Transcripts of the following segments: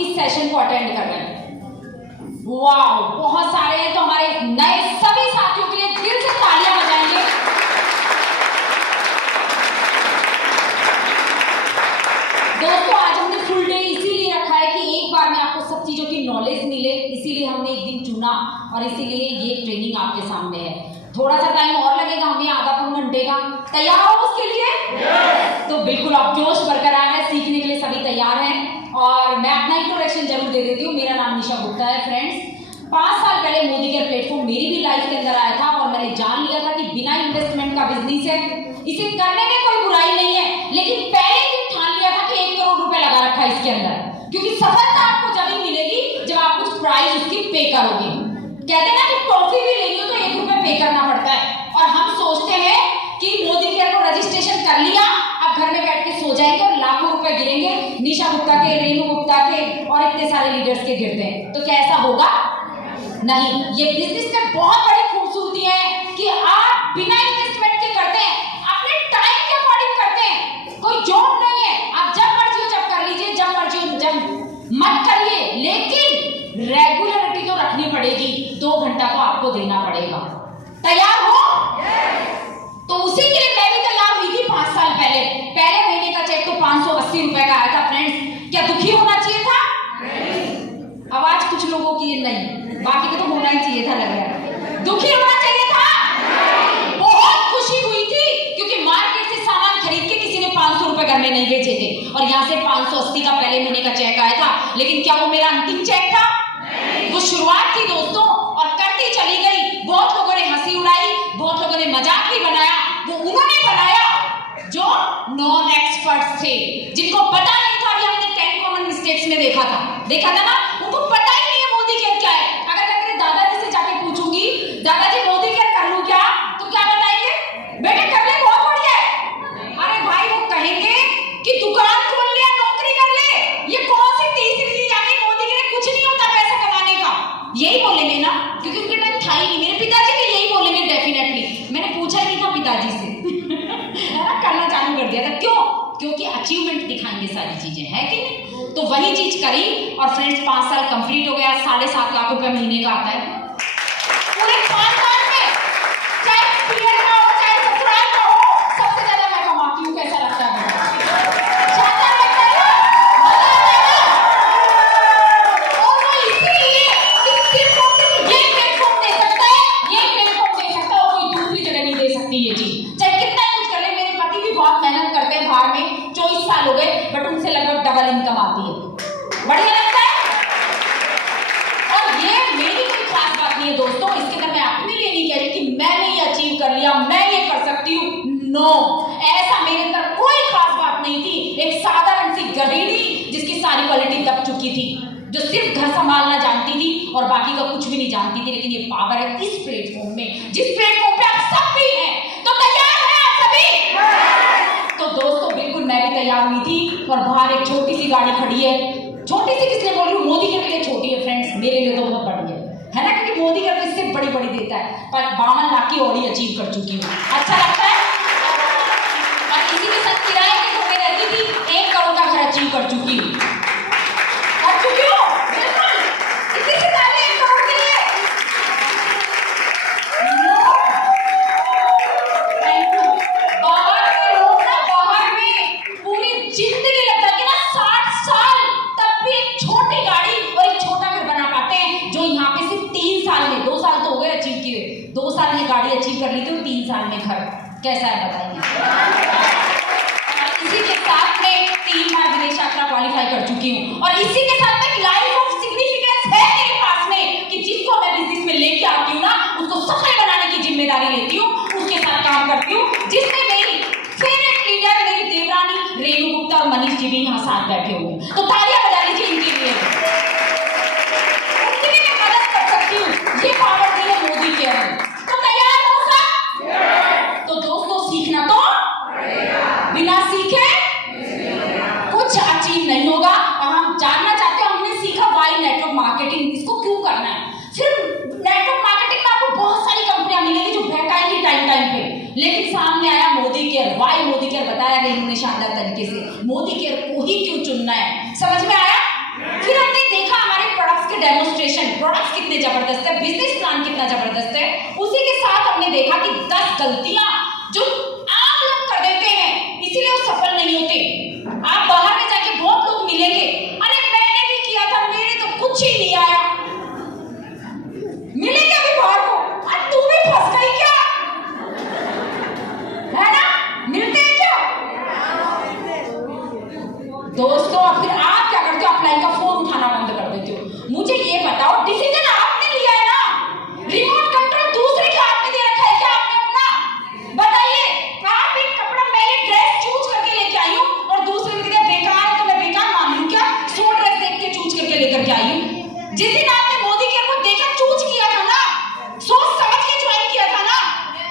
इस सेशन को अटेंड कर रहे हैं। वाह, बहुत सारे हैं, तो हमारे नए सभी साथियों के लिए दिल से तालियां बजाएंगे। दोस्तों, आज हमने फुल डे इसीलिए रखा है कि एक बार में आपको सब चीजों की नॉलेज मिले, इसीलिए हमने एक दिन चुना और इसीलिए ये ट्रेनिंग आपके सामने है। थोड़ा सा टाइम और लगेगा हमें, आधा पौन घंटे का। तैयार हो उसके लिए? तो बिल्कुल आप जोश बरकरार है, सीखने के लिए सभी तैयार हैं। और मैं अपना इंट्रोडक्शन जरूर दे देती हूँ। मेरा नाम निशा गुप्ता है। फ्रेंड्स, 5 साल पहले मोदी केयर प्लेटफॉर्म मेरी भी लाइफ के अंदर आया था और मैंने जान लिया था कि बिना इन्वेस्टमेंट का बिजनेस है, इसे करने में कोई बुराई नहीं है, लेकिन पहले दिन ठान लिया था कि 1 करोड़ रुपए लगा रखा है इसके अंदर, क्योंकि सफलता आपको जब ही मिलेगी जब आप कुछ प्राइस उसकी पे करोगे। कहते हैं ना कि टॉफी भी लेनी हो तो 1 रुपए पे करना पड़ता है, और हम सोचते हैं कि मोदी केयर को रजिस्ट्रेशन कर लिया, अब घर में बैठ के सो जाएंगे और लाखों रुपए गिरेंगे, निशा गुप्ता के, रेणु गुप्ता के और इतने सारे लीडर्स के गिरते हैं। तो क्या ऐसा होगा? नहीं। ये बिजनेस में बहुत बड़ी खूबसूरती है कि आप बिना इन्वेस्टमेंट के करते हैं, अपने टाइम के अकॉर्डिंग करते हैं, कोई जॉब नहीं है, आप जब मर्जी हो जब कर लीजिए, जब मर्जी हो जब मत करिए, लेकिन रेगुलरिटी तो रखनी पड़ेगी। 2 घंटा तो आपको देना पड़ेगा। तैयार हो? तो उसी के लिए मैं भी तैयार हुई थी 5 साल पहले। पहले महीने का चेक तो 580 रुपए का आया था। फ्रेंड्स, क्या दुखी होना चाहिए था? नहीं। आवाज कुछ लोगों की नहीं, बाकी को तो होना ही चाहिए था, लग रहा है। दुखी होना चाहिए था? नहीं। बहुत खुशी हुई थी, क्योंकि मार्केट से सामान खरीद के किसी ने 500 रुपए घर में नहीं बेचे थे, और यहाँ से 580 का पहले महीने का चेक आया था। लेकिन क्या वो मेरा अंतिम चेक था? नहीं। वो शुरुआत थी दोस्तों, और करती चली गई। बहुत लोगों ने हंसी उड़ाई, बहुत लोगों ने मजाक भी बनाया। वो उन्होंने बनाया जो नॉन एक्सपर्ट्स थे, जिनको पता नहीं था। अभी हमने 10 कॉमन मिस्टेक्स में देखा था ना, उनको पता ही नहीं है मोदी केयर क्या है। अगर मैं मेरे दादाजी से जाके पूछूंगी, दादाजी मोदी केयर कर लूं क्या, तो क्या बताएंगे? बेटे कर ले, बहुत बढ़िया है। अरे भाई, वो कहेंगे कि दुकान खोल ले, नौकरी कर ले, ये कौन सी तीसरी चीज आ गई? मोदी केयर कुछ नहीं होता पैसा कमाने का, यही बोलेंगे ना, क्योंकि उनके टाइम था ही नहीं। मेरे पिताजी भी यही बोलेंगे डेफिनेटली। मैंने पूछा नहीं था पिताजी से है ना, करना चालू कर दिया था। क्यों? क्योंकि अचीवमेंट दिखाएंगे सारी चीजें, है कि नहीं? तो वही चीज करी, और फ्रेंड्स 5 साल कंप्लीट हो गया। 7.5 लाख रुपए महीने का आता है पूरे 5 साल में। चाहे पीरियड का हो, चाहे ससुराल का हो, सबसे ज्यादा मैं कमाती हूँ। कैसा लगता है? शानदार लगता है ना? मजा आता है ना? और वो इसलिए सिर्फ और सिर्फ ये प्लेटफॉर्म दे सकता है, ये प्लेटफॉर्म दे सकता है, और कोई दूसरी जगह नहीं दे सकती ये चीज। चाहे कितना कुछ कर ले, मेरे पति भी बहुत मेहनत करते हैं बाहर में, 24 साल हो गए, बट उनसे लगभग डबल इनकम आती है। बढ़िया लगता है? और ये मेरी कोई खास बात नहीं है दोस्तों। इसके अंदर मैं अपने लिए नहीं कह रही कि मैंने ये अचीव कर लिया, मैं ये कर सकती हूँ। नो, ऐसा मेरे अंदर कोई खास बात नहीं थी। एक साधारण सी गरीबी जिसकी सारी क्वालिटी दब चुकी थी, जो सिर्फ घर संभालना जानती थी और बाकी का कुछ भी नहीं जानती थी। लेकिन ये पावर है इस प्लेटफॉर्म में, जिस प्लेटफॉर्म पे आप सब भी हैं। तो तैयार हैं आप सभी? तो दोस्तों, बिल्कुल मैं भी तैयार हुई थी, और बाहर एक छोटी सी गाड़ी खड़ी है। छोटी सी किसने बोल रही हूँ? मोदी के लिए छोटी है फ्रेंड्स, मेरे लिए तो बहुत बड़ी है ना, क्योंकि मोदी का तो इससे बड़ी बड़ी देता है। पर 52 लाख की ऑडी अचीव कर चुकी हूँ। अच्छा लगता है? और इसी के साथ किराए के घर में रहती थी, 1 करोड़ का घर अचीव कर चुकी हूँ। कर चुकी हूँ बिल्कुल। इसी से पहले 1 करोड़ के लिए थैंक यू। बाहर के लोग ना, बाहर में पूरी जिंदगी लगता है कि ना 60 साल, तब भी एक छोटी गाड़ी और एक छोटा घर बना पाते हैं, जो यहाँ पे सिर्फ 3 साल में, 2 साल तो हो गए अचीव किए, 2 साल में गाड़ी अचीव कर ली थी, 3 साल में घर। कैसा है बताइए? इसी के साथ में 3 बार विदेश यात्रा क्वालिफाई कर चुकी हूँ, और इसी के साथ में लाइफ ऑफ सिग्निफिकेंस है मेरे पास में, कि जिसको मैं बिजनेस में लेके आती हूँ ना, उसको सफल बनाने की जिम्मेदारी लेती हूँ, उसके साथ काम करती हूँ। जिसमें मेरी फेवरेट लीडर मेरी देवरानी रेणु गुप्ता और मनीष जी भी यहाँ साथ बैठे हुए हैं। तो तालियां बजा लीजिए इनके लिए। उनकी भी मैं मदद कर सकती हूँ, ये पावर दी है मोदी केयर ने। तो तैयार हो सब? तो दोस्तों, सीखना तो बिना सीखे कुछ अचीव नहीं होगा। और हम जानना चाहते हैं, हमने सीखा वाई नेटवर्क मार्केटिंग, इसको क्यों करना है। सिर्फ नेटवर्क मार्केटिंग में आपको बहुत सारी कंपनियां मिलेंगी जो बहकाएंगी टाइम पे, लेकिन सामने आया Modi care. Why Modi care बताया गया इन्होंने शानदार तरीके से। मोदी केयर को ही क्यों चुनना है, समझ में आया? फिर हमने देखा हमारे प्रोडक्ट्स के डेमोन्स्ट्रेशन, प्रोडक्ट्स कितने जबरदस्त है, बिजनेस प्लान कितना जबरदस्त है। उसी के साथ हमने देखा कि 10 गलतियां जो आम लोग कर देते हैं इसीलिए वो सफल नहीं होते। आप बाहर में जाके बहुत लोग मिलेंगे, अरे मैंने भी किया था, मेरे तो कुछ ही नहीं आया, मिलेंगे अभी बाहर को, अरे तू भी फंस गई क्या, है ना, मिलते हैं क्या दोस्तों। और फिर आप क्या करते हो, अपलाइन का फोन उठाना बंद कर देते हो। मुझे ये बताओ, डिसीजन आपने लिया है ना, रिमोट कंट्रोल दूसरे के हाथ में दे रखा है क्या आपने अपना, बताइए। आप एक कपड़ा, मैं ये ड्रेस चूज करके लेके आई हूँ और दूसरे ने कहते बेकार है तो मैं बेकार मान लूं क्या, 100 ड्रेस देख के चूज करके लेकर के आई हूँ। जिस दिन आपने मोदी केयर को देखा, चूज किया था ना, सोच समझ के ज्वाइन किया था ना,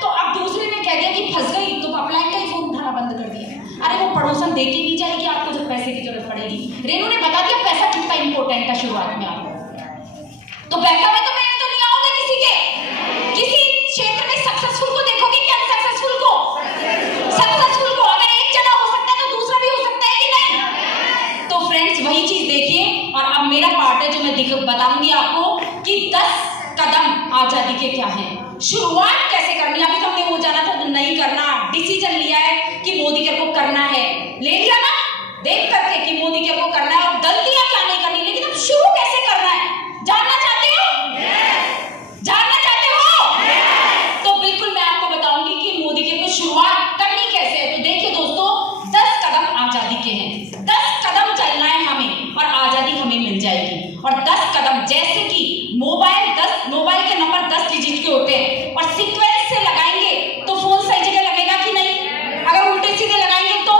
तो अब दूसरे ने कह दिया कि फंस गई तो अपलाइन का ही फोन उठाना बंद कर दिया। अरे वो पड़ोसन दे के नहीं जाएगी आपको जब पैसे की जरूरत पड़ेगी। रेनू ने बता दिया पैसा कितना इंपॉर्टेंट है शुरुआत में आपको, तो बैकअप में तो मैंने तो नहीं आओगे किसी के, किसी क्षेत्र में सक्सेसफुल को देखोगे कि अनसक्सेसफुल को, सक्सेसफुल को। अगर एक जना हो सकता है तो दूसरा भी हो सकता है कि नहीं। तो फ्रेंड्स वही चीज देखिए, और अब मेरा पार्ट है जो मैं बताऊंगी आपको कि 10 कदम आजादी के क्या हैं, शुरुआत कैसे करनी है। अभी तो हमने वो जाना था तो नहीं करना, डिसीजन लिया है कि मोदी केयर को करना है, ले लिया ना देख करके कि मोदी केयर को करना है, और गलतियां क्या नहीं करनी, लेकिन अब शुरू कैसे करना है जानना चाहते हो? जानना चाहते हो? तो बिल्कुल मैं आपको बताऊंगी कि मोदी केयर को शुरुआत करनी कैसे है। तो देखिए दोस्तों, 10 कदम आजादी के हैं, 10 कदम चलना है हमें और आजादी हमें मिल जाएगी। और 10 कदम जैसे कि मोबाइल के नंबर 10 डिजिट के होते हैं और सीक्वेंस से लगाएंगे तो फोन सही जगह लगेगा कि नहीं, अगर उल्टे सीधे लगाएंगे तो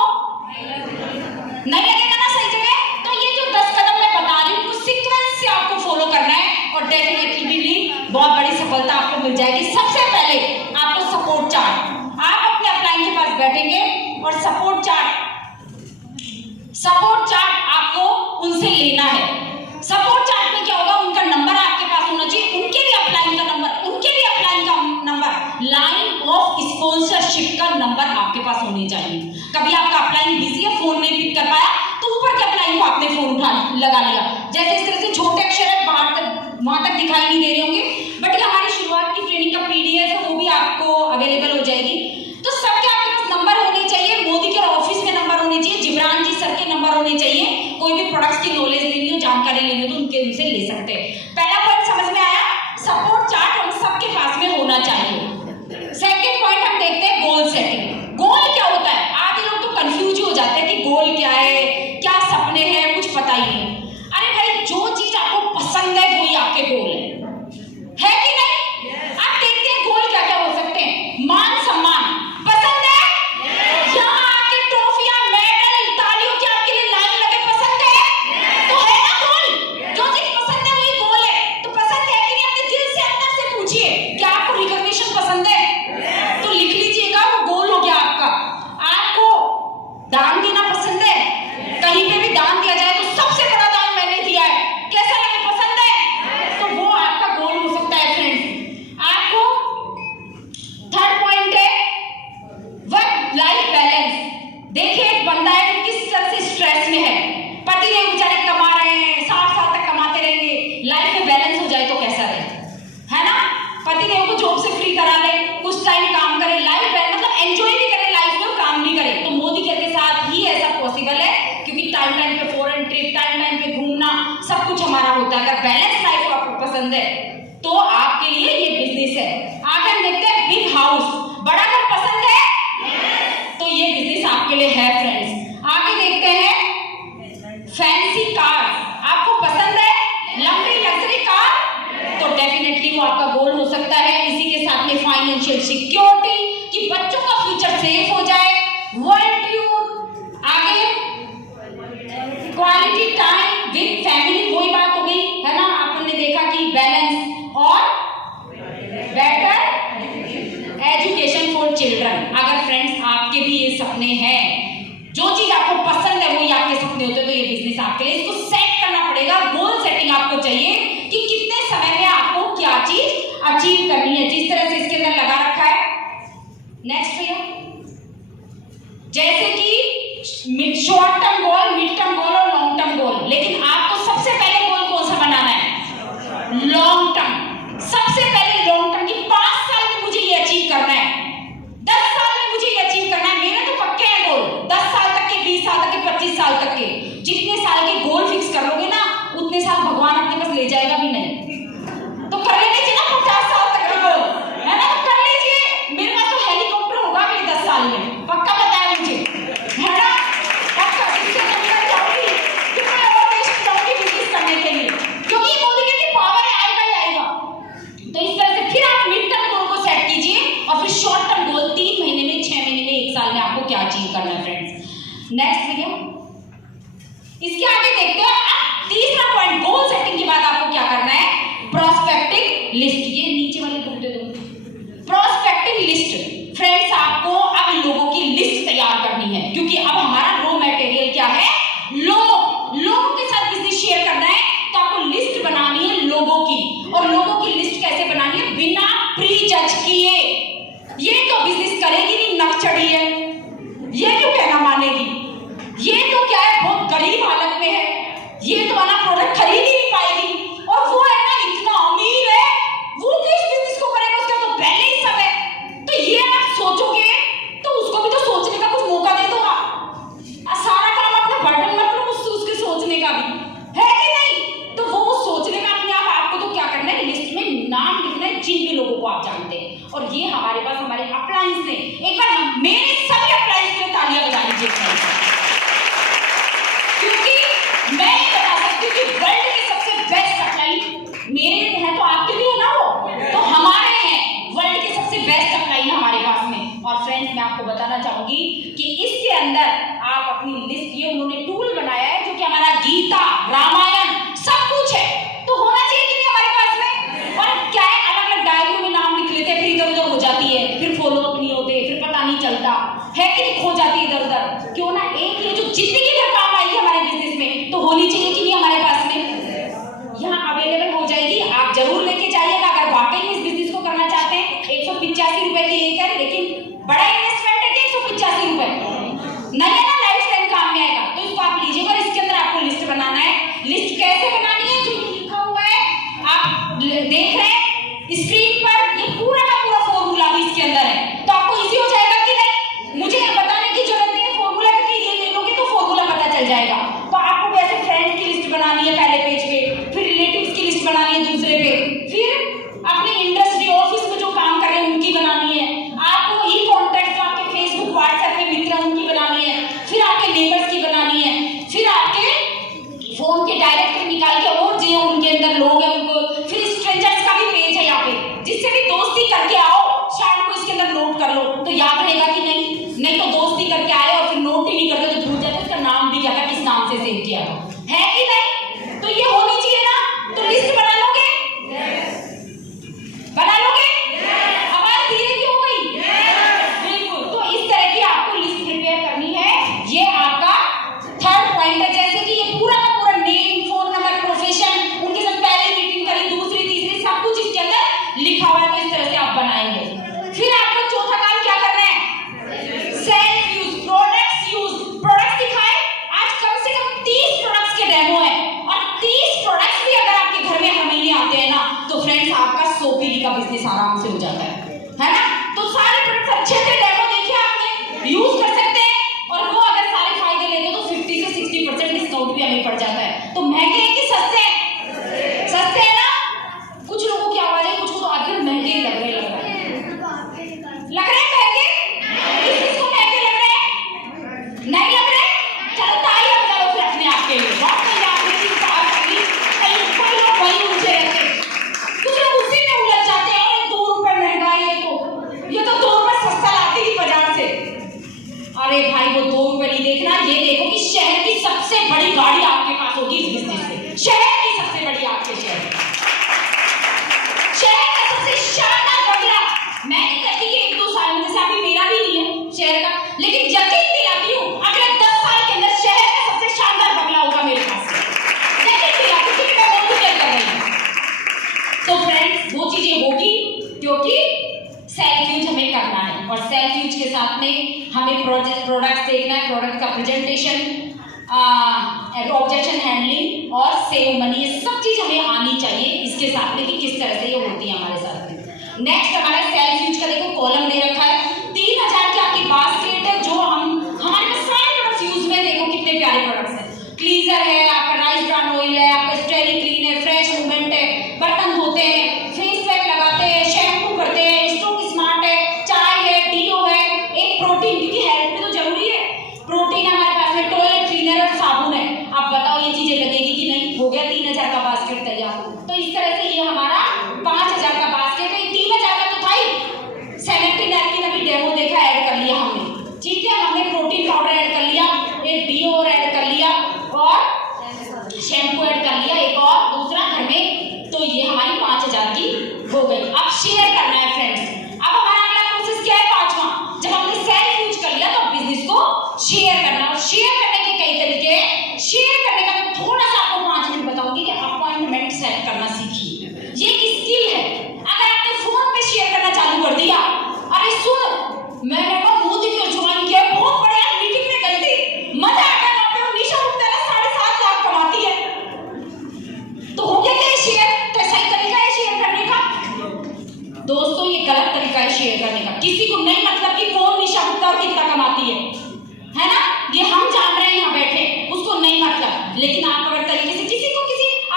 नहीं लगेगा ना सही जगह। तो ये जो 10 कदम मैं बता रही हूँ सीक्वेंस से आपको फॉलो करना है और डेफिनेटली बहुत बड़ी सफलता आपको मिल जाएगी। सबसे पहले आपको सपोर्ट चार्ट, आप अपने अपलाइन के पास बैठेंगे और सपोर्ट चार्ट आपको उनसे लेना है। सपोर्ट चार्ट में क्या होगा, उनका नंबर आपके पास होना चाहिए, उनके भी अपलाइन का नंबर, लाइन ऑफ स्पॉन्सरशिप का नंबर आपके पास होने चाहिए। कभी आपका अपलाइन बिजी है, फोन नहीं पिक कर पाया, तो ऊपर के अपलाइन को आपने फोन उठा लगा लिया। जैसे इस तरह से छोटे अक्षर है, वहां तक दिखाई नहीं दे रहे होंगे, बट ये हमारी शुरुआत की ट्रेनिंग का PDF है, वो भी आपको अवेलेबल हो जाएगी। तो सबके आपके पास नंबर होने चाहिए, मोदी केयर ऑफिस में नंबर होने चाहिए, जिब्रान जी सर के नंबर होने चाहिए। कोई भी प्रोडक्ट्स की नॉलेज लेनी हो, जानकारी लेनी हो तो उनसे ले सकते हैं। पहला पॉइंट समझ में आया, सपोर्ट चार्ट हम सबके पास में होना चाहिए। सेकंड पॉइंट हम देखते हैं गोल सेटिंग। गोल क्या होता है, आधे लोग तो कंफ्यूज हो जाते हैं कि गोल क्या है, क्या सपने हैं, कुछ पता ही नहीं। अरे भाई, जो चीज आपको पसंद है वही आपके गोल है कि नहीं? आप देखते हैं गोल क्या क्या हो सकते हैं। मान सम्मान पसंद है, यहाँ आके ट्रॉफियां, मेडल, तालियों की आपके लिए लाइन लगे, पसंद है, तो है ना गोल। जो चीज पसंद है वही गोल है। तो पसंद है कि नहीं, अपने दिल से अंदर से पूछिए, क्या आपको रिकॉग्निशन पसंद है? तो लिख लीजिएगा, वो गोल हो गया आपका। आपको दान देना पसंद है, कहीं पे भी दान दिया जाए तो सबसे बड़ा दान मैंने दिया है, कैसा लगे, पसंद है, तो वो आपका गोल हो सकता है फ्रेंड्स। आपको थर्ड पॉइंट है वर्क लाइफ बैलेंस। देखिए, एक बंदा है जो किस तरह से स्ट्रेस में है, पति देव बेचारे कमा रहे हैं, 60 साल तक कमाते रहेंगे, लाइफ में बैलेंस हो जाए तो कैसा रहे, है ना। पति देव को जॉब से फ्री करा ले, कुछ टाइम काम करे, लाइफ मतलब एंजॉय भी करे लाइफ में, काम भी करे। तो मोदी केयर के साथ ही ऐसा पॉसिबल है, क्योंकि टाइम पे फॉरेन ट्रिप, टाइम पे घूमना, सब कुछ हमारा होता है। अगर बैलेंस लाइफ आपको पसंद है तो आपके लिए ये बिजनेस है। आगे हम देखते हैं बिग हाउस, बड़ा घर पसंद है, तो ये बिजनेस आपके लिए है फ्रेंड्स। आगे देखते हैं फैंसी कार, आपको पसंद है लंबी लग्जरी कार, तो डेफिनेटली वो आपका गोल हो सकता है। इसी के साथ में फाइनेंशियल सिक्योरिटी, कि बच्चों का फ्यूचर सेफ हो जाए, वर्ल्ड टूर, आगे क्वालिटी टाइम विद फैमिली, वही बात हो गई है ना। आपने देखा कि बैलेंस और बेटर एजुकेशन फॉर चिल्ड्रन। अगर फ्रेंड्स आपके भी ये सपने हैं, जो चीज आपको पसंद है वही आपके सपने होते हैं, तो ये बिजनेस आपके लिए, इसको सेट करना पड़ेगा। गोल सेटिंग आपको चाहिए कि कितने समय में आपको क्या चीज अचीव करनी है, जिस तरह से इसके अंदर लगा रखा है। नेक्स्ट भैया, जैसे कि short term goal, mid term goal और लॉन्ग टर्म गोल, लेकिन आपको सबसे पहले भगवान अपने पास ले जाएगा भी नहीं, तो कर लेना चाहिए ना 50 साल तक का गोल, है ना? तो कर लीजिए। मेरे पास तो हेलीकॉप्टर होगा अगले 10 साल में, पक्का बताया मुझे, है ना? पक्का इसके अंदर जाऊंगी कि मैं और देश में जाऊंगी बिजनेस करने के लिए, क्योंकि ये मोदी की पावर आएगा ही आएगा। तो इस तरह से फिर आप मिड टर्म गोल को सेट कीजिए और फिर शॉर्ट टर्म गोल 3 महीने में, 6 महीने में, 1 साल में आपको क्या अचीव करना है फ्रेंड्स। नेक्स्ट वीडियो, इसके आगे देखते हैं। अब तीसरा पॉइंट, गोल सेटिंग के बाद आपको क्या करना है? Prospective list. ये नीचे वाले बुक दे दो। प्रोस्पेक्टिव लिस्ट फ्रेंड्स, आपको अब लोगों की लिस्ट तैयार करनी है, क्योंकि अब हमारा रॉ मटेरियल क्या है? लोगों के साथ बिजनेस शेयर करना है, तो आपको लिस्ट बनानी है लोगों की। और लोगों की लिस्ट कैसे बनानी है? बिना प्री जज किए। ये तो बिजनेस करेगी नहीं, नकचड़ी है, ये क्यों कहना मानेगी, ये तो क्या है, बहुत गरीब हालत में है, ये तो वाला प्रोडक्ट खरीद ही नहीं पाएगी, और वो है ना इतना अमीर है, वो किस बिजनेस को करेगा, उसका तो पहले ही सब है। तो ये आप सोचोगे तो उसको भी तो सोचने का कुछ मौका दे दो आप। सारा काम अपना बर्डन मत लो उसके सोचने का भी, है कि नहीं? तो वो सोचने का अपने आप, आपको तो क्या करना है? लिस्ट में नाम लिखना है जिन भी लोगों को आप जानते हैं। और ये हमारे पास हमारे अप्लायंस ने, एक बार मेरे सभी अप्लायंस के लिए तालियां बजा लीजिए, क्योंकि मैं ये बता सकती हूँ कि वर्ल्ड के सबसे बेस्ट अप्लाइन मेरे हैं, तो आपके भी है ना, वो तो हमारे हैं। वर्ल्ड के सबसे बेस्ट अप्लाइन हमारे पास में। और फ्रेंड्स, मैं आपको बताना चाहूंगी कि इसके अंदर आप अपनी लिस्ट, ये उन्होंने टूल बनाया है जो कि हमारा गीता, रामायण सब कुछ है, तो होना चाहिए कि नहीं हमारे पास में? और क्या है, अलग अलग डायरियों में नाम लिख लेते हैं, फिर इधर उधर हो जाती है, फिर फॉलो अप नहीं होते, फिर पता नहीं चलता है कि नहीं, खो जाती है इधर उधर। क्यों ना एक ये जो जिंदगी भर काम आएगी हमारे बिजनेस में, तो होनी चाहिए कि नहीं हमारे पास में? यहाँ अवेलेबल हो जाएगी, आप जरूर लेके जाइएगा अगर वाकई इस बिजनेस को करना चाहते हैं। 185 रुपए की एक है, लेकिन बड़ा इन्वेस्टमेंट है कि 185 रुपए नहीं है ना, लाइफ टाइम काम में आएगा, तो इसको आप लीजिएगा। और इसके अंदर आपको लिस्ट बनाना है। लिस्ट कैसे बनानी है? जो लिखा हुआ है आप देख रहे हैं स्क्रीन पर, ये पूरा का पूरा फॉर्मूला भी इसके अंदर है, तो आपको इजी हो जाएगा कि नहीं? मुझे बताने की जरूरत नहीं है फॉर्मूला, क्योंकि ये ले लोगे तो फॉर्मूला पता चल जाएगा। तो आपको वैसे फ्रेंड की लिस्ट बनानी है पहले पेज पे, फिर रिलेटिव्स की लिस्ट बनानी है दूसरे पे, फिर अपने इंडस्ट्री ऑफिस में जो काम कर रहे हैं उनकी बनानी है, आपको ई कॉन्टैक्ट जो आपके फेसबुक व्हाट्सएप पे मित्र हैं उनकी बनानी है, फिर आपके नेबर्स की बनानी है, फिर आपके फोन के डायरेक्ट निकाल के और जो उनके अंदर लोग हैं उनको, फिर स्ट्रेंजर्स का भी पेज है यहाँ पे, जिससे भी दोस्ती करके आओ, शाम को इसके अंदर नोट कर लो, तो याद रहेगा कि नहीं? नहीं तो दोस्ती करके आए और फिर नोट ही नहीं करते तो भूल जाते उसका नाम भी क्या था, किस नाम से सेव किया है कि नहीं? तो ये होनी चाहिए ना। तो लिस्ट बना लोगे? बना लोगे? आवाज धीरे क्यों हो गई? बिल्कुल। तो इस तरह की आपको लिस्ट प्रिपेयर करनी है। ये आपका थर्ड पॉइंट है। जैसे कि ये पूरा का पूरा नेम, फोन नंबर, प्रोफेशन, उनके साथ पहले मीटिंग करी, दूसरी, तीसरी, सब कुछ इसके अंदर लिखा हुआ है, तो इस तरह से आप बनाएंगे। फिर आपको चौथा काम क्या करना है? Self use, products use. Products दिखाए, आज कम से कम 30 प्रोडक्ट्स के डेमो है, और 30 प्रोडक्ट्स भी अगर आपके घर में हर महीने आते हैं ना, तो फ्रेंड्स आपका 100 पीली का बिजनेस आराम से हो जाता है ना? तो सारे प्रोडक्ट्स अच्छे से डेमो देखिए, आपने यूज कर सकते हैं, और वो अगर सारे फायदे लेते तो 50 से 60% डिस्काउंट भी हमें पड़ जाता है। तो महंगे हैं कि सस्ते हैं? सस्ते हैं ना? कुछ लोगों की आवाज है, कुछ को तो आजकल महंगे लग रहे हैं, लग रहे हैं महंगे? किसको महंगे लग रहे हैं? नहीं लग रहे? चलो ताली बजाओ फिर अपने आप के लिए। बहुत मजा आ रही है, बात करी, कोई लोग वही उलझे रहते हैं, कुछ लोग उसी में उलझ जाते हैं। और 2 रुपए महंगाई है, तो ये तो 2 रुपए सस्ता लाती थी बाजार से। अरे भाई, वो 2 रुपए नहीं देखना, ये देखो कि शहर की सबसे बड़ी गाड़ी आपके पास होगी इस बिजनेस से। शहर की सबसे बड़ी, आपके शहर का सबसे शानदार बंगला। मैं नहीं कहती कि 1-2 साल में, जैसे अभी मेरा भी नहीं है शहर का, लेकिन यकीन दिलाती हूँ अगले 10 साल के अंदर शहर का सबसे शानदार बंगला होगा मेरे पास। यकीन दिलाती हूँ, क्योंकि मैं मोटिवेट कर रही हूँ। तो फ्रेंड्स, वो चीजें होगी क्योंकि सेल्फ यूज हमें करना है, और सेल्फ यूज के साथ में हमें प्रोडक्ट्स देखना है, प्रोडक्ट का प्रेजेंटेशन, ऑब्जेक्शन हैंडलिंग और सेव मनी, ये सब चीज हमें आनी चाहिए इसके साथ में कि किस तरह से ये होती है हमारे साथ में। नेक्स्ट हमारा सेल्फ यूज का देखो कॉलम दे रखा है, 3000 की आपकी बास्केट है, जो हमारे पास सारे प्रोडक्ट्स यूज में, देखो कितने प्यारे प्रोडक्ट्स हैं। क्लीजर है, आपका राइस ब्रांड ऑयल है, आपका स्टेरी क्लीन है, और शैम्पू ऐड कर लिया, एक और दूसरा घर में, तो ये हमारी 5000 की हो गई। अब शेयर करना है फ्रेंड्स। अब हमारा अगला प्रोसेस क्या है, पांचवा, जब हमने सेल्फ यूज कर लिया तो बिजनेस को शेयर करना। और शेयर करने के कई तरीके हैं। शेयर करने का मैं थोड़ा सा आपको 5 मिनट बताऊंगी कि अपॉइंटमेंट सेट करना सीखिए। ये एक स्किल है। अगर आपने फोन पे शेयर करना चालू कर दिया, अरे सुन मैंने कहा मोदी को ज्वाइन किया, बहुत बढ़िया मीटिंग में गई थी, मजा आ गया, वहां पे निशा गुप्ता ना 7.5 लाख कमाती है, तो हो गया क्या शेयर? तो सही तरीका है शेयर करने का? दोस्तों ये गलत तरीका है शेयर करने का। किसी को नहीं मतलब कि कौन निशा गुप्ता और कितना कमाती है ना, ये हम जान रहे हैं यहाँ बैठे, उसको नहीं मतलब। लेकिन आप अगर तरीके से किसी को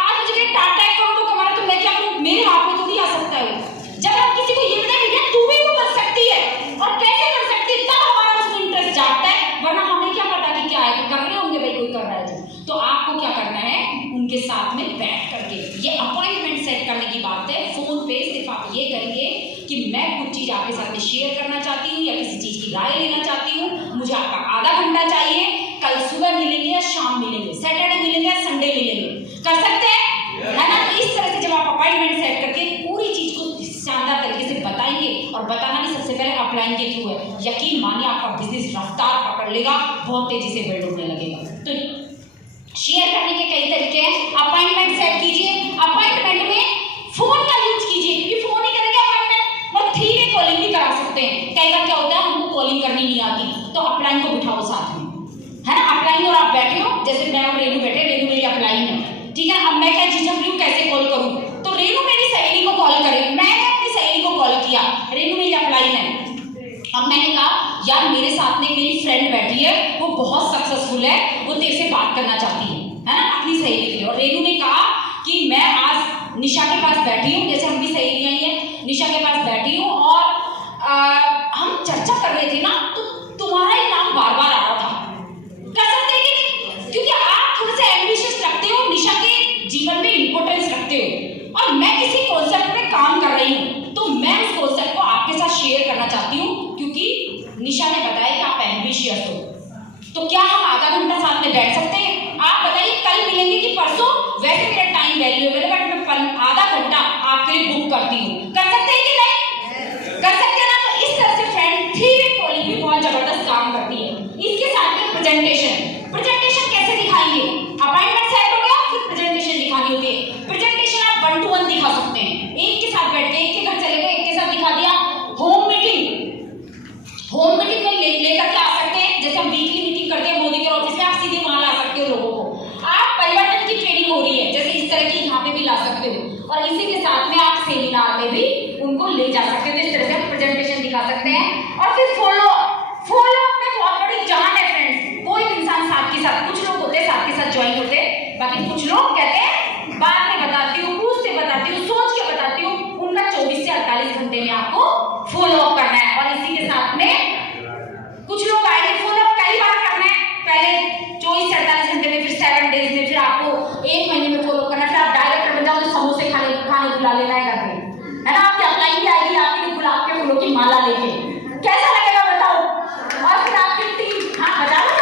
आज मुझे टाटा अकाउंट तो कमा रहा, तो मैं क्या करूँ, मेरे हाथ में थोड़ी आ सकता है वो। जब हम किसी को ये बताएं भैया तू भी वो बन सकती है और कैसे बन सकती है, तब हमारा उसमें इंटरेस्ट जागता है। वरना हमें क्या पता कि क्या है, कर रहे होंगे भाई, कोई कर रहा है तो आपको क्या करना है, उनके साथ में बैठ करके, ये अपॉइंटमेंट सेट करने की बात है। फोन पे सिर्फ आप ये करेंगे कि मैं कुछ चीज आपके साथ में शेयर करना चाहती हूँ या किसी चीज की राय लेना चाहती हूँ, मुझे आपका आधा घंटा चाहिए, कल सुबह मिलेंगे या शाम मिलेंगे, सैटरडे मिलेंगे या संडे मिलेंगे, कर सकते हैं है ना। तो इस तरह से जब आप अपॉइंटमेंट सेट करके पूरी चीज को शानदार तरीके से बताएंगे, और बताना भी सबसे पहले अपलाइन के थ्रू है, यकीन मानिए आपका बिजनेस रफ्तार पकड़ लेगा, बहुत तेजी से बिल्ड होने लगेगा। तो शेयर करने के कई तरीके हैं। अपॉइंटमेंट सेट कीजिए, अपॉइंटमेंट में फोन का यूज कीजिए, क्योंकि फोन ही करेंगे अपॉइंटमेंट, और 3-वे कॉलिंग भी करा सकते हैं। कई बार क्या होता है हमको कॉलिंग करनी नहीं आती, तो अपलाइन को बिठाओ साथ में, है ना। अपलाइन और आप बैठे हो, जैसे मैं और रेनू बैठे, रेनू मेरी अपलाइन है, ठीक है। अब मैं क्या झिझक रही हूँ कैसे कॉल करूँ, तो रेनू मेरी सहेली को कॉल करे, मैंने अपनी सहेली को कॉल किया, रेनू मेरी अपलाइन है। अब मैंने कहा यार मेरे साथ में मेरी फ्रेंड बैठी है, वो बहुत सक्सेसफुल है, वो तेरे से बात करना चाहती है ना, अपनी सहेली के। और रेनू ने कहा कि मैं आज निशा के पास बैठी हूँ, जैसे हम भी सहेलियां ही हैं, निशा के पास बैठी हूँ, और हम चर्चा कर रहे थे ना, तो तुम्हारा ही नाम बार बार आ रहा था। कर सकते हैं कि, क्योंकि आप थोड़े से एम्बिशियस रखते हो, निशा के जीवन में इंपॉर्टेंस रखते हो, और मैं किसी कॉन्सेप्ट में काम कर रही हूँ, तो मैं उस कॉन्सेप्ट को आपके साथ शेयर करना चाहती हूँ, क्योंकि निशा ने बताया कि आप एम्बिशियस हो। तो क्या हम आधा घंटा साथ में बैठ सकते हैं? आप बताइए कल मिलेंगे कि परसों? वैसे मेरा टाइम वैल्यूएबल है, बट मैं आधा घंटा आपके लिए बुक करती हूँ। कर सकते हैं कि नहीं? कर सकते हैं ना। तो इस तरह से फ्रेंड 3-वे कॉलिंग भी बहुत जबरदस्त काम करती है। इसके साथ में प्रेजेंटेशन कैसे दिखाएंगे? अपॉइंटमेंट सेट हो गया, फिर प्रेजेंटेशन दिखानी होती है। प्रेजेंटेशन आप 1-to-1 दिखा सकते हैं, एक के साथ बैठ के, एक के घर चले गए, एक के साथ दिखा दिया। होम मीटिंग में लेकर के आ सकते हैं, जैसे हम वीकली मीटिंग करते हैं मोदी के ऑफिस में, आप सीधे वहां ला सकते हो लोगों को। आप परिवर्तन की ट्रेनिंग हो रही है, जैसे इस तरह की यहाँ पे भी ला सकते हो, और इसी के साथ में आप सेमिनार में भी उनको ले जा सकते हो। इस तरह से आप प्रेजेंटेशन दिखा सकते हैं। और फिर फॉलो अप में बहुत बड़ी जान है फ्रेंड्स। कोई इंसान साथ के साथ, कुछ लोग होते हैं साथ के साथ ज्वाइन होते हैं, बाकी कुछ लोग कहते हैं बाद में बताती हूँ, पूछ से बताती हूँ, सोच के बताती हूँ। उनका 24 से 48 घंटे में आपको फॉलो अप करना है। और इसी के साथ में कुछ लोग आएंगे, फॉलो अप कई बार करना है, पहले 24 से 48 घंटे में, फिर 7 डेज में, फिर आपको 1 महीने में फॉलो करना, फिर आप डायरेक्टर बन जाओ तो समोसे खाने बुला लेना है घर पे, है ना। आपकी अपलाइन भी आएगी आपके लिए गुलाब के फूलों की माला लेके, कैसा लगेगा बताओ। और फिर आपकी टीम, हाँ बता दो,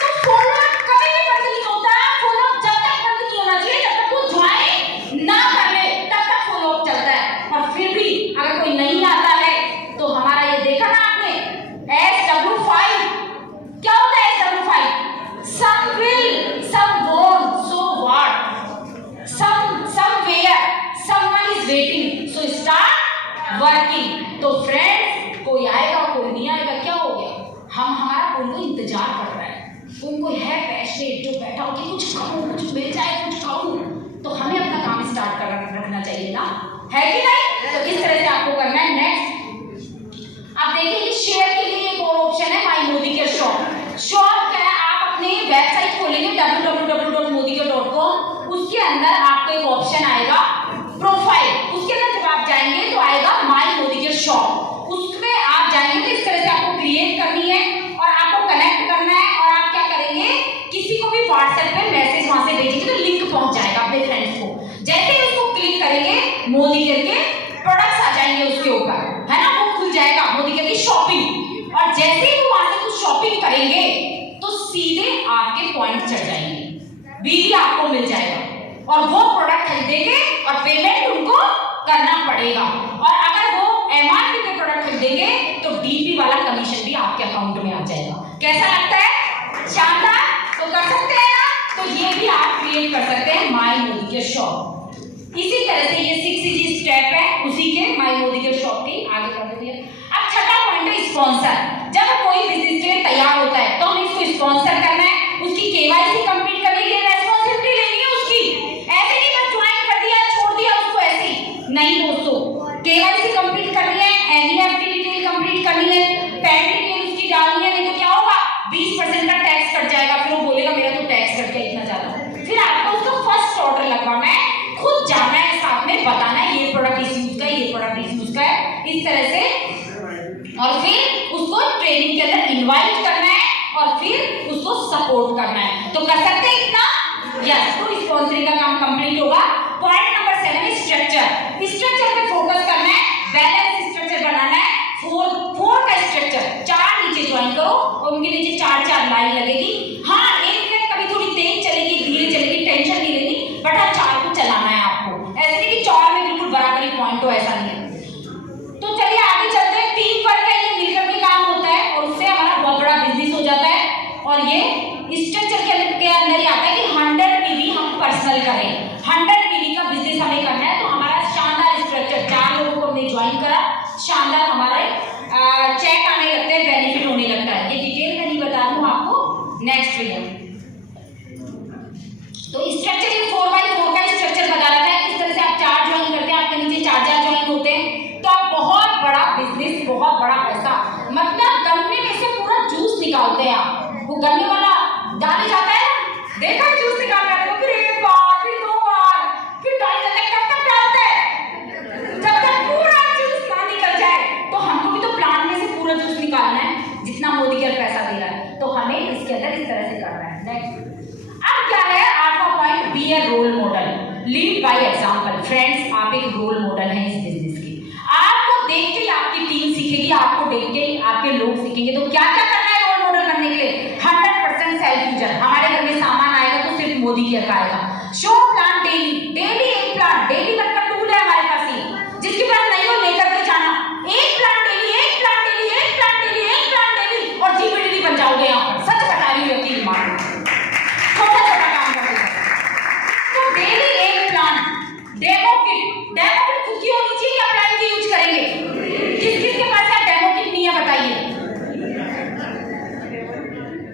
तो फॉलो अप कभी भी बंद नहीं होता। फॉलो अप जब तक बंद नहीं होना चाहिए, जब तक वो ज्वाइन ना कर ले, तब तक फॉलो अप चलता है। और फिर भी अगर कोई नहीं आता है, तो हमारा ये देखा ना आपने SW5, क्या होता है SW5? Some will, some won't, so what? Somewhere, someone is waiting, so start working. तो फ्रेंड्स, कोई आएगा कोई नहीं आएगा, क्या हो गया? हमारा कोई इंतजार कर रहा है, कोई है पैशनेट जो बैठा हो कि कुछ खाऊं, कुछ मिल जाए, कुछ खाऊं, तो हमें अपना काम स्टार्ट कर रखना चाहिए ना, है कि नहीं? तो इस तरह से आपको करना है। नेक्स्ट आप देखिए, शेयर के लिए एक और ऑप्शन है, माई मोदी केयर शॉप क्या है? आप अपनी वेबसाइट खोलेंगे www.modicare.com, उसके अंदर आपको एक ऑप्शन आएगा प्रोफाइल, उसके अंदर जब आप जाएंगे तो आएगा माई मोदी केयर शॉप, उसमें आप जाएंगे तो इस तरह से आपको क्रिएट करनी है और आपको कनेक्ट करना है। और आप क्या करेंगे, किसी को भी व्हाट्सएप पे मैसेज वहां से भेजेंगे तो लिंक पहुंच जाएगा अपने फ्रेंड्स को। जैसे ही उसको क्लिक करेंगे, मोदी केयर के प्रोडक्ट्स आ जाएंगे उसके ऊपर, है ना, वो खुल जाएगा मोदी केयर की शॉपिंग। और जैसे ही वो वहां से कुछ शॉपिंग करेंगे तो सीधे आपके पॉइंट चढ़ जाएंगे, बीवी आपको मिल जाएगा और वो प्रोडक्ट खरीदेंगे और पेमेंट उनको करना पड़ेगा। और अगर वो एमआरपी पे प्रोडक्ट खरीदेंगे तो डीपी वाला कमीशन भी आपके अकाउंट में आ जाएगा। कैसा लगता है? शानदार। तो कर सकते हैं ना? तो ये भी आप क्रिएट कर सकते हैं माई मोदी के शॉप। इसी तरह से ये 6 स्टेप है उसी के माई मोदी के शॉप के आगे कर दिया। अब छठा पॉइंट है स्पॉन्सर। जब कोई बिजनेस के लिए तैयार होता है तो हमें इसको स्पॉन्सर करना है, उसकी केवाईसी कंप्लीट करने की रेस्पॉन्सिबिलिटी लेनी है उसकी। ऐसे नहीं बस ज्वाइन कर दिया छोड़ दिया उसको ऐसे ही नहीं दोस्तों, केवाईसी कंप्लीट करनी है, एनईएफटी डिटेल कंप्लीट करनी है, पैन डिटेल उसकी डालनी है, नहीं तो क्या होगा 20% का टैक्स कट जाएगा। फिर वो बोलेगा मेरा तो टैक्स कट गया इतना ज्यादा। फिर आपको उसको फर्स्ट ऑर्डर लगवाना है, खुद जाना है, साथ में बताना है ये प्रोडक्ट इस यूज का है, ये प्रोडक्ट इस यूज का है, इस तरह से। और फिर उसको ट्रेनिंग के अंदर इनवाइट करना है और फिर उसको सपोर्ट करना है। तो कर सकते हैं इतना? यस। तो स्पॉन्सरिंग का काम कंप्लीट होगा। पॉइंट नंबर 7 है स्ट्रक्चर। स्ट्रक्चर पे फोकस करना है, बैलेंस स्ट्रक्चर बनाना है। 4 का स्ट्रक्चर, 4 नीचे ज्वाइन करो और उनके नीचे 4 लाइन लगेगी। हाँ, एक मिनट कभी थोड़ी तेज चलेगी, धीरे चलेगी, टेंशन नहीं लेनी, बट हाँ 4 को चलाना है आपको। ऐसे नहीं कि 4 में बिल्कुल बराबरी पॉइंट हो, ऐसा नहीं है। तो चलिए आगे चलते हैं। टीम वर्क है, ये मिलकर के काम होता है और उससे हमारा बहुत बड़ा बिजनेस हो जाता है। और ये स्ट्रक्चर के अंदर ही आता है कि 100 पीवी हम पर्सनल करें, 100 पीवी का बिजनेस हमें करना है। तो हमारा शानदार स्ट्रक्चर, 4 लोगों को हमने ज्वाइन करा, शानदार हमारे चेक आने लगते हैं, बेनिफिट होने लगता है। ये डिटेल में नहीं बता दूं आपको नेक्स्ट वीडियो। तो स्ट्रक्चर ये 4x4 का स्ट्रक्चर बता रहा था। इस तरह से आप 4 ज्वाइन करते हैं, आपके नीचे 4 ज्वाइन होते हैं, तो आप बहुत बड़ा बिजनेस, बहुत बड़ा पैसा, मतलब गन्ने में से पूरा जूस निकालते हैं आप। वो गन्ने वाला डाले जाता है, देखा जूस निकालने वाले को, फिर 1 बार, फिर 2 बार, फिर डाले जाते हैं। कब तक डालते हैं? जब तक पूरा जूस ना निकल जाए। तो हमको भी तो प्लांट में से पूरा जूस निकालना है, जितना मोदी का पैसा दे रहा है, तो हमें इसके अंदर इस तरह से करना है। नेक्स्ट अब क्या है 8वां point, B a role model, lead by example. Friends, आप एक रोल मॉडल हैं इस बिजनेस के। आपको देख के आपकी टीम सीखेगी, आपको देख के आपके लोग सीखेंगे। तो क्या क्या करना है रोल मॉडल बनने के लिए? 100% सेल्फ यूजर। हमारे घर में सामान आएगा तो सिर्फ मोदी केयर का आएगा। शो प्लांट डेली, डेली एक प्लांट, डेली बनकर टूल है हमारे पास ही, जिसके पास नहीं हो लेकर के जाना। एक प्लांट डेली, एक प्लांट डेली, एक प्लांट डेली, एक प्लांट डेली, और जीपीडी बन जाओगे यहाँ पर। सच बता रही हूँ, यकीन मानो, छोटा छोटा काम करते हैं। तो डेली एक प्लांट। डेमो किट खुद की होनी चाहिए या प्लांट की यूज करेंगे? किस किस के पास डेमो किट नहीं है बताइए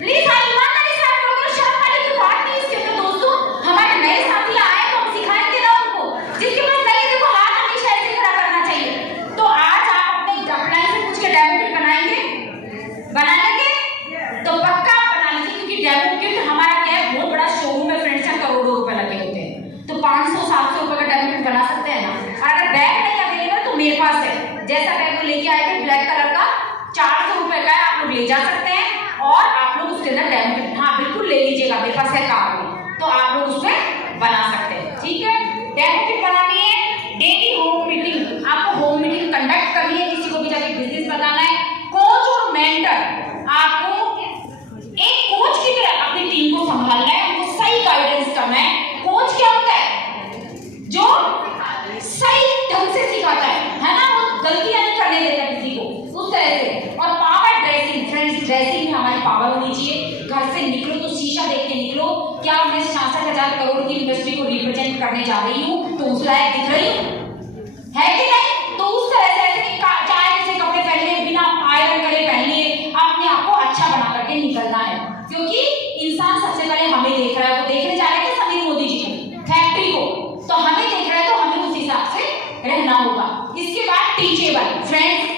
प्लीज। हाँ, ईमानदारी से आप लोगों को शर्म वाली कोई बात नहीं इसके अंदर दोस्तों। हमारे नए साथी आए तो हम सिखाएंगे ना उनको। जिसके पास नहीं है देखो हाथ हमेशा ऐसे खड़ा करना चाहिए। तो आज आप अपने अपलाइन से पूछ के डेमो किट बनाएंगे, बना लेंगे? तो पक्का बना लीजिए, क्योंकि डेमो किट हमारा क्या है, बहुत बड़ा शोरूम है फ्रेंड्स, करोड़ों रुपए लगे होते हैं। तो 500-700 रुपए का डेमो किट बना सकते हैं ना। अगर बैग नहीं अवेलेबल तो मेरे पास है, जैसा बैग वो लेके आए थे ब्लैक कलर का, 400 रुपए का है, आप लोग ले जा सकते हैं और आप लोग उसके अंदर डेमो किट, हाँ बिल्कुल ले लीजिएगा, मेरे पास है कार में, तो आप लोग उसमें बना सकते हैं। ठीक है, डेमो किट बनानी है। डेली होम मीटिंग, आपको होम मीटिंग कंडक्ट करनी है, किसी को भी जाके बिजनेस बताना है। कोच और मेंटर, आपको एक कोच की तरह अपनी टीम को संभालना है, उनको सही गाइडेंस करना है। कोच क्या होता है? जो सही ढंग से सिखाता है ना, वो गलतियां नहीं करने देता किसी को, उस तरह से। और पावर ड्रेसिंग, फ्रेंड्स ड्रेसिंग में हमारी पावर होनी चाहिए। घर से निकलो तो शीशा देख के निकलो, क्या मैं 66,000 करोड़ की इंडस्ट्री को रिप्रेजेंट करने जा रही हूँ, तो उस लायक दिख रही हूँ, है कि नहीं? तो उस तरह से ऐसे चाहे जैसे कपड़े पहन लिए, बिना आयरन करे पहन लिए, अपने आप को अच्छा बना करके निकलना है। क्योंकि इंसान सबसे पहले हमें देख रहा है, वो देखने जा रहे थे समीर मोदी जी को, फैक्ट्री को, तो हमें देख रहा है, तो हमें उस हिसाब से रहना होगा। इसके बाद टीचेबल, फ्रेंड्स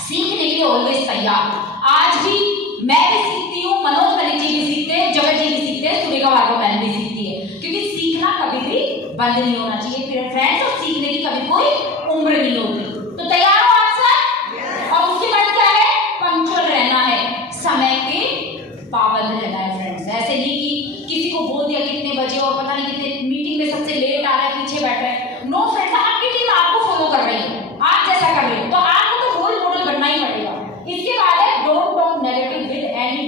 सीखने के लिए ऑलवेज तैयार। आज भी मैं भी सीखती हूँ, मनोज मलिक जी भी सीखते हैं, जगत जी भी सीखते हैं, सुरेखा भार्गव मैम भी सीखती है, क्योंकि सीखना कभी भी बंद नहीं होना चाहिए फिर फ्रेंड्स, और सीखने की कभी कोई उम्र नहीं होती। तो तैयार हो आप सब? और उसके बाद क्या है? पंक्चुअल रहना है, समय के पाबंद रहना है फ्रेंड्स। ऐसे नहीं कि किसी को बोल दिया कितने बजे और पता नहीं कितने मीटिंग में सबसे लेट आ रहा है, पीछे बैठ रहा है। नो फ्रेंड्स, आपकी टीम आपको फॉलो कर रही है, आप जैसा कर रहे हो, तो आपको तो रोल मॉडल बनना ही पड़ेगा। इसके बाद है don't talk negative with any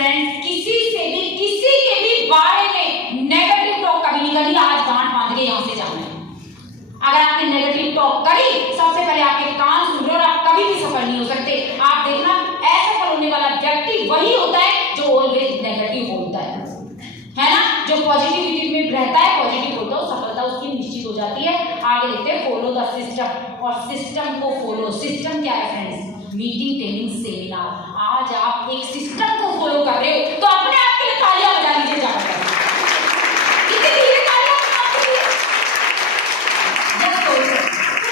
friends किसी से भी किसी के भी बारे में नेगेटिव टॉक कभी नहीं करनी। आज गांठ बांध के यहां से जाना है। अगर आपने नेगेटिव टॉक करी, सबसे पहले आपके कान सुन रहे और आप कभी भी सफल नहीं हो सकते। आप देखना, असफल होने वाला व्यक्ति वही होता है जो ऑलवेज नेगेटिव बोलता है ना। जो पॉजिटिविटी में रहता है, पॉजिटिव बोलता है, सफलता उसकी निश्चित हो जाती है। आगे देखते हैं, फॉलो द सिस्टम। और सिस्टम को फॉलो, सिस्टम क्या है फ्रेंड्स? Meeting, training, seminar. आज आप एक सिस्टम को फॉलो कर रहे हो तो अपने आप के लिए तालियां बजा लीजिए जाकर। कितनी धीरे तालियां आपके लिए। तो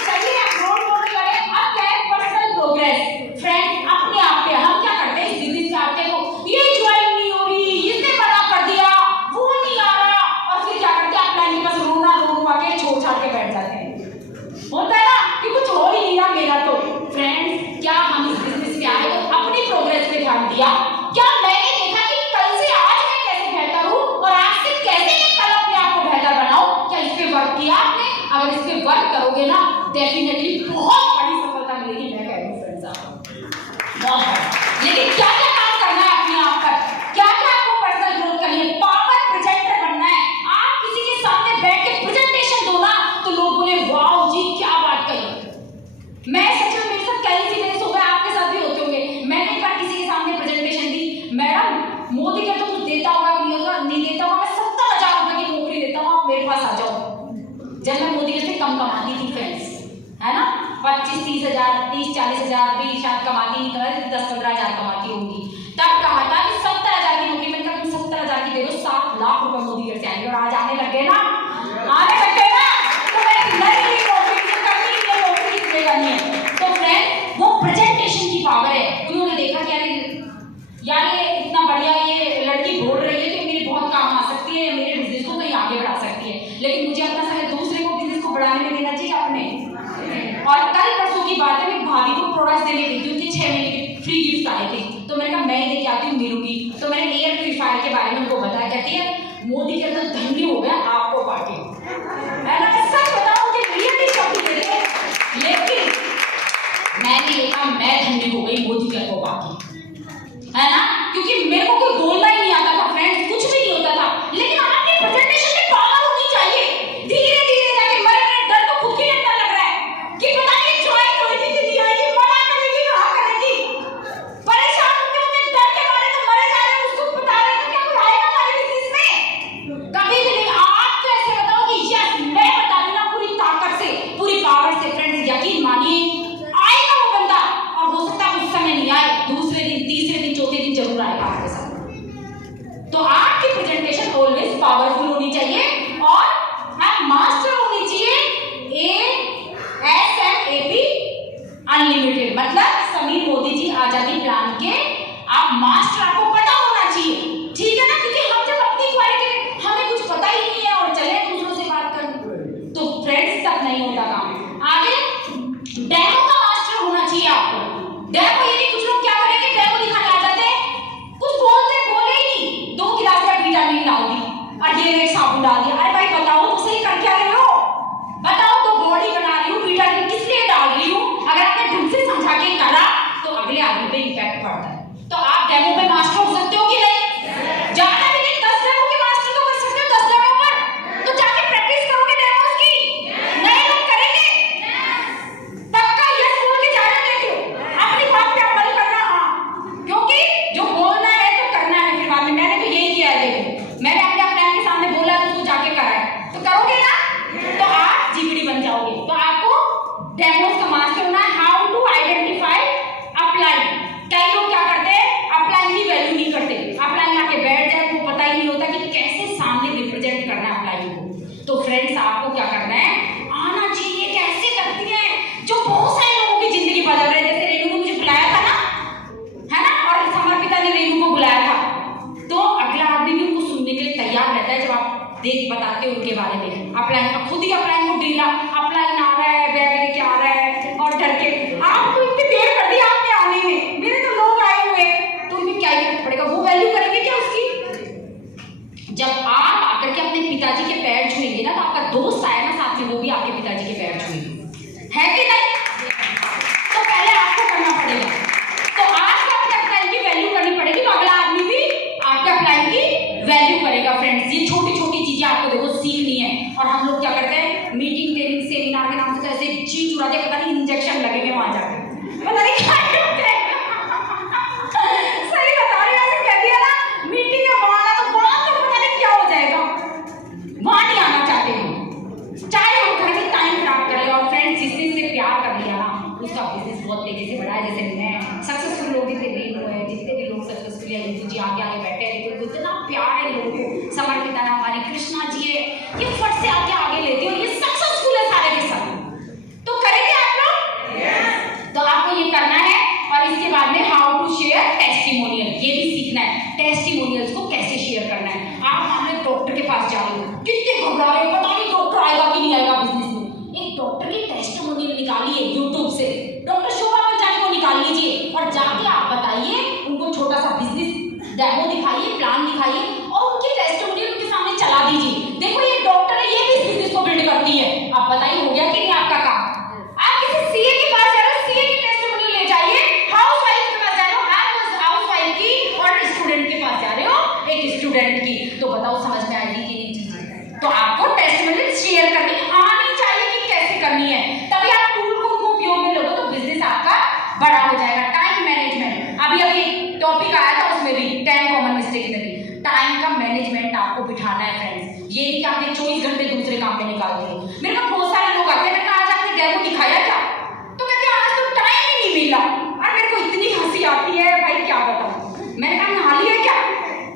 चलिए आप रोल मॉडल करें। अब क्या है? Personal progress. फ्रेंड अपने आप पे हम क्या करते हैं? इस बिजनेस में आते हो, ये ज्वाइन नहीं हो रही, इसने मना कर दिया, वो नहीं आ रहा, और फिर क्या करते हैं? अपने पास रोना रोना के छोड़ छाड़ के बैठ जाते हैं। होता है ना कि कुछ हो ही नहीं रहा मेरा। तो फ्रेंड्स, क्या हम इस बिजनेस में आए तो अपनी प्रोग्रेस पे ध्यान दिया? क्या मैंने देखा कि कल से आज मैं कैसे बेहतर हूं और आज से कैसे मैं कल अपने आप को बेहतर बनाऊं? क्या इस पे वर्क किया आपने? अगर इस पे वर्क करोगे ना, डेफिनेटली बहुत बड़ी सफलता मिलेगी। मैं कह रही हूं फ्रेंड्स आपको बहुत बड़ा। लेकिन क्या क्या काम करना है अपने आप पर? क्या क्या आपको पर्सनल ग्रोथ करनी है? पावर प्रेजेंटर बनना है। आप किसी के सामने बैठ के प्रेजेंटेशन दो ना तो लोग बोले वाओ जी क्या बात कही। मैं सच में, मेरे साथ कई इंसिडेंट्स हो गए, आपके साथ भी होते होंगे। मैंने एक बार किसी के सामने प्रेजेंटेशन दी, मैडम मोदी का तो कुछ देता होगा कि नहीं देता होगा, मैं 70,000 रुपए की नौकरी देता हूँ, आप मेरे पास आ जाओ। जब मैं मोदी से कम कमाती थी फ्रेंड्स, है ना, 25-30 हजार, 30-40 हजार भी शायद कमाती नहीं, 10-15 हजार कमाती होंगी। तब कहा था कि 70,000 की नौकरी, मैंने कहा तुम 70,000 की दे दो, 7 लाख रुपए मोदी घर से आएंगे। और आज आने लग गए ना, आने लग गए ना, तो मैं नहीं नौकरी करनी है, नौकरी कितने करनी है। तो फ्रेंड वो प्रेजेंटेशन की पावर है। उन्होंने देखा क्या यार ये इतना बढ़िया ये लड़की बोल रही है कि मेरे बहुत काम आ सकती है, मेरे बिजनेस को कहीं आगे बढ़ा सकती है। लेकिन मुझे अपना समय दूसरे को बिजनेस को बढ़ाने में देना चाहिए अपने। और कल परसों की बात है, मैं भाभी को प्रोडक्ट्स देने गई थी, उनके 6 महीने के फ्री गिफ्ट आए थे। तो मैंने कहा मैं लेके आती हूँ मीरू की। तो मैंने एयर प्यूरीफायर के बारे में उनको बताया। कहती है मोदी के अंदर धन्य हो गया आपको पाके, है ना। मैं सच बताऊं, मुझे रियली शॉकिंग लगी। लेकिन मैंने देखा मैं धन्य हो गई मोदी के को पाके, है ना, क्योंकि मेरे को कोई बोलना ही नहीं आता था फ्रेंड्स, कुछ भी नहीं होता था। लेकिन आपकी प्रेजेंटेशन में पावर होनी चाहिए। धीरे धीरे जाके मेरे डर तो खुद ही लगने लग रहा है कि पता नहीं ज्वाइन होगी कि नहीं आएगी, मना करेगी, कहां करेगी। परेशान होते होते डर के मारे तो मरे जा रहे हैं। उसको बता रहे थे क्या कोई आएगा हमारे बिजनेस में? कभी भी नहीं। आप तो ऐसे बताओ कि यस मैं बता रही हूं पूरी ताकत से, पूरी पावर से। फ्रेंड्स यकीन मानिए आएगा वो बंदा, और हो सकता है उस समय नहीं आए, दूसरे दिन, तीसरे दिन, चौथे दिन जरूर आएगा आपके साथ। तो आपकी प्रेजेंटेशन ऑलवेज पावरफुल होनी चाहिए और आप मास्टर होनी चाहिए ASMAP अनलिमिटेड, मतलब समीर मोदी जी आजादी प्लान के आप मास्टर, आपको पता होना चाहिए, ठीक है ना। क्योंकि हम जब अपनी क्वालिटी हमें कुछ पता ही नहीं है और चले दूसरों से बात करने, तो फ्रेंड्स तक नहीं होता काम। आगे डेमो का मास्टर होना चाहिए आपको। डेमो ये नहीं, कुछ लोग क्या करेंगे, डेमो दिखाने आ जाते हैं, कुछ बोले ही नहीं, 2 गिलास में विटामिन डाल दी और ये रेड साबुन डाल दिया। अरे भाई बताओ तो सही कर क्या रहे हो? बताओ तो बॉडी बना रही हूँ, विटामिन किस लिए डाल रही हूँ? अगर आपने ढंग से समझा के करा तो अगले आदमी पे इम्पैक्ट पड़ता है। तो आप डेमो पे मास्टर हो सकते हो कि नहीं? ज्यादा भी नहीं, 10 डेमो के मास्टर तो कर सकते हो, 10 डेमो पर तो जाके प्रैक्टिस करोगे डेमोस की, नए लोग करेंगे। पक्का यस बोल के जाना, देख लो अपनी बात पे अमल करना। हाँ, क्योंकि जो बोलना है तो करना है। फिर बाद में मैंने तो यही किया है, देखो मैंने अपने अपने के सामने बोला तो जाके करा है, तो करोगे ना तो आप जीपीडी बन जाओगे। तो आपको डेमोस का मास्टर होना है। How to identify upline. कई लोग क्या करते हैं, अपलाइन की बिजनेस बहुत तेजी से बढ़ा है। जैसे मैं सक्सेसफुल लोग जितने भी हुए हैं, जितने भी लोग सक्सेसफुल है, रितु जी आगे आगे बैठे हैं, लेकिन इतना प्यार है लोगों को, समर्पिता है हमारी, कृष्णा जी है, ये फट से आगे लेती है और ये सक्सेसफुल है सारे के सारे। तो करेंगे आप लोग? तो आपको ये करना है और इसके बाद में हाउ टू शेयर टेस्टिमोनियल, ये भी सीखना है, टेस्टिमोनियल्स को कैसे शेयर करना है। आप मामले डॉक्टर के पास जा रहे हो, कितने घबरा रहे हो, पता नहीं डॉक्टर आएगा कि नहीं आएगा बिजनेस में। एक डॉक्टर की टेस्टिमोनियल निकालिए यूट्यूब से, डॉक्टर शोभा पंजाबी को निकाल लीजिए और जाके आप बताइए, उनको छोटा सा बिजनेस डेमो दिखाइए, प्लान दिखाइए और उनकी टेस्टिमोनियल उनके सामने चला दीजिए। देखो ये डॉक्टर है, ये भी इस बिजनेस को बिल्ड करती है। आप बताइए हो गया कि नहीं आपका काम? आप किसी सीए के पास जा रहे हो, सीए की टेस्टिमोनियल ले जाइए, हाउसवाइफ के पास जा रहे हो, हाउसवाइफ की, और स्टूडेंट के पास जा रहे हो, एक स्टूडेंट की, तो बताओ समझ में आएगी कि नहीं चीजें? तो आपको टेस्टिमोनियल शेयर करनी आनी चाहिए कि कैसे करनी है, तभी आप टूल को उनको उपयोग में लोगे तो बिजनेस आपका बड़ा हो जाएगा। टाइम मैनेजमेंट, अभी टॉपिक आया था उसमें भी, 10 कॉमन मिस्टेक में भी टाइम का मैनेजमेंट आपको बिठाना है फ्रेंड्स। ये नहीं कि आपने 24 घंटे दूसरे काम में निकाल दिए। मेरे पास बहुत सारे लोग आते हैं, मैंने आज आपने डेमो दिखाया क्या, तो कहते हैं आज तो टाइम ही नहीं मिला। और मेरे को इतनी हंसी आती है भाई, क्या बताऊं। मैंने कहा नहा लिया क्या?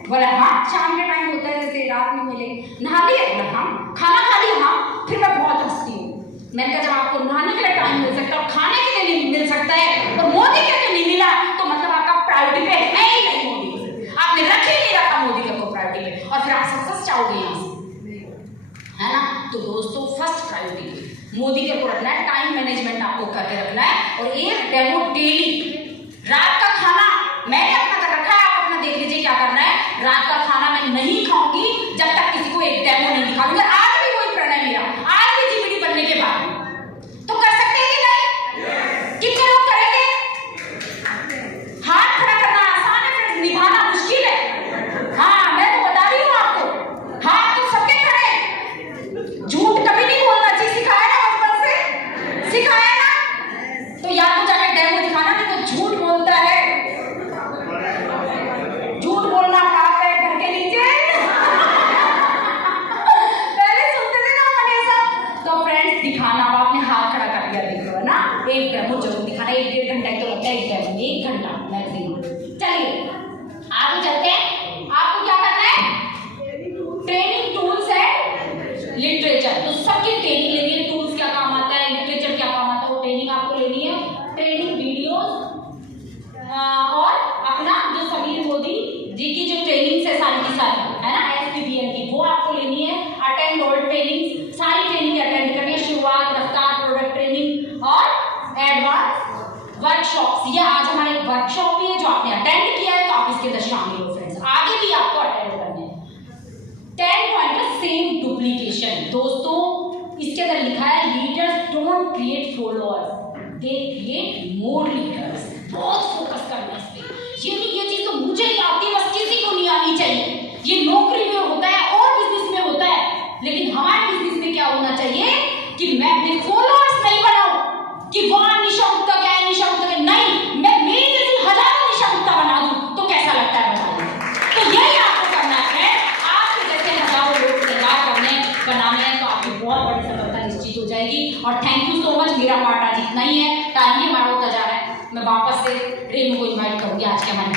बोला हाँ, शाम के टाइम होता है, जैसे रात में मिले, नहा लिया? बोला हाँ। खाना खा लिया? हाँ। फिर मैं बहुत हंसती हूँ। मैंने कहा जब आपको नहाने के लिए टाइम मिल सकता है और खाने के लिए नहीं मिल सकता है और मोदी के लिए नहीं मिला, तो मतलब आपका प्रायोरिटी पे है ही नहीं मोदी, आपने रख ही नहीं रखा मोदी का प्रायोरिटी पे, और फिर आप सक्सेस चाहोगे यहाँ से, है ना? तो दोस्तों फर्स्ट प्रायोरिटी मोदी के को रखना है, टाइम मैनेजमेंट आपको करके रखना है, और एक डेमो डेली। रात का खाना मैंने अपना कर रखा है, आप अपना देख लीजिए क्या करना है। रात का खाना मैं नहीं खाऊंगी जब तक किसी को एक डेमो नहीं दिखाऊंगी। आज भी वही प्रण है मेरा, आज भी जीपीडी बनने के बाद। तो कर सकते हैं कि नहीं? कितने लोग करेंगे? हाथ खड़ा करना आसान है फ्रेंड्स, निभाना मुश्किल है। हाँ मैं तो बता रही हूँ आपको, हाथ तो सबके खड़े हैं। झूठ कभी नहीं बोलना चाहिए, सिखाया ना बचपन से, सिखाया ना? तो या तो जाके डेमो दिखाना, नहीं तो झूठ बोलता है। झूठ बोलना पाप है घर के नीचे। पहले सुनते थे ना अपन ये सब। तो फ्रेंड्स दिखाना, अब आपने हाथ खड़ा कर दिया, देखो है ना, एक डेमो जरूर दिखाना। 1-1.5 घंटा तो लगता है एक डेमो, 1 घंटा मैक्सिमम। चलिए आगे चलते हैं। आपको क्या करना है? ट्रेनिंग टूल्स है, लिटरेचर। तो सबकी ट्रेनिंग लेनी है। टूल्स क्या काम आता है, लिटरेचर क्या काम आता है, वो ट्रेनिंग आपको लेनी है। ट्रेनिंग वीडियोस और अपना जो समीर मोदी जी की जो ट्रेनिंग है सारी की सारी, है ना, SPBL की, वो आपको लेनी है। अटेंड ऑल ट्रेनिंग, सारी ट्रेनिंग अटेंड करनी है। शुरुआत, रफ्तार, प्रोडक्ट ट्रेनिंग और एडवांस वर्कशॉप्स। ये आज हमारा एक वर्कशॉप भी है जो आपने अटेंड किया है, तो आप इसके अंदर शामिल हो फ्रेंड्स। आगे भी आपको अटेंड करने हैं। 10 पॉइंट सेम डुप्लीकेशन। दोस्तों इसके अंदर लिखा है leaders don't create followers, they create more leaders. बहुत फोकस करना है इस पे। ये नहीं ये चीज तो मुझे नहीं आती, बस किसी को नहीं आनी चाहिए। ये नौकरी में होता है और बिजनेस में होता है, लेकिन हमारे बिजनेस में क्या होना चाहिए कि मैं अपने फॉलोअर्स नहीं बनाऊं कि वहां निशा गुप्ता क्या है, निशा गुप्ता नहीं, मैं मेरी जैसी हजारों निशा गुप्ता बना दूं, तो कैसा लगता है बताइए? तो यही आपको करना है। आपके जैसे हजारों लोग तैयार करने बनाने हैं, तो आपकी बहुत बड़ी सफलता निश्चित हो जाएगी। और थैंक यू सो मच। मेरा पार्ट आज इतना ही है, टाइम ही हमारा होता जा रहा है। मैं वापस से रेनू को इन्वाइट करूंगी आज के हमारे